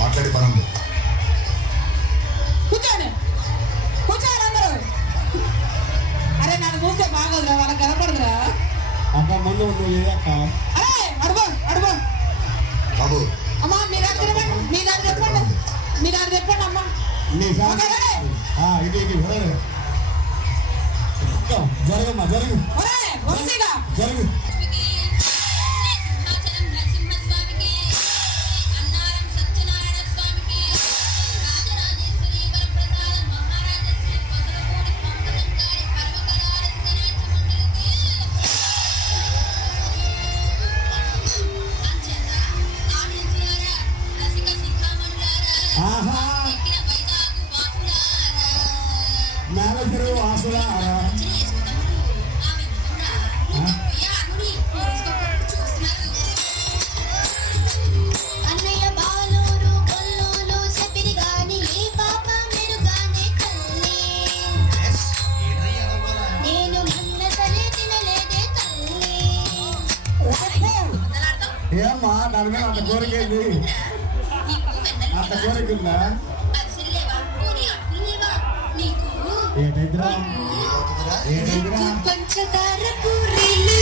మాట్లాడి పనండి. కూర్చోండి కూర్చోండి అందరూ. అరే నన్ను చూస్తే బాగోదురా, వాళ్ళకి కనపడదురా. అమ్మ ముందు అరే అడుగు అడుగు బాబు. అమ్మా మీరు అక్కడ చెప్పండి, మీరు అక్కడ చెప్పండి, మీరు అక్కడ చెప్పండి అమ్మా. ఇది జరగమ్మా జరుగు జరుగు. మేనేజరు వాసులా అన్నయ్య బాలూరు కొల్లూరు చెప్పిరి గాని ఈ పాప మెరుగానే తల్లి. నేను మన్నసలే తినలేదే తల్లి. ఏమ్మా దాని మీద అంత కోరికేంది? అంత కోరికుందా? పంచదార పూరీలు